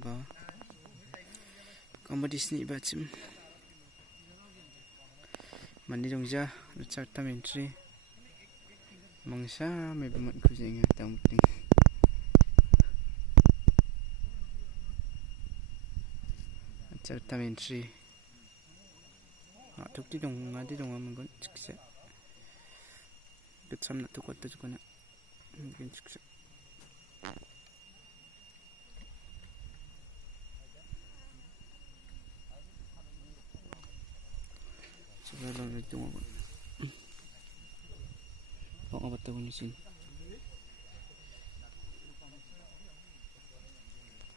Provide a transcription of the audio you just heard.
ba kompetisi bacim mandi dongja charta mentri mangsa me bumat kujenga tang penting charta mentri tukti dong ngadi dong amanggon cikse ketsam na tukot tukona mungkin cikse Lalu itu apa? Kok apa tahu mesin?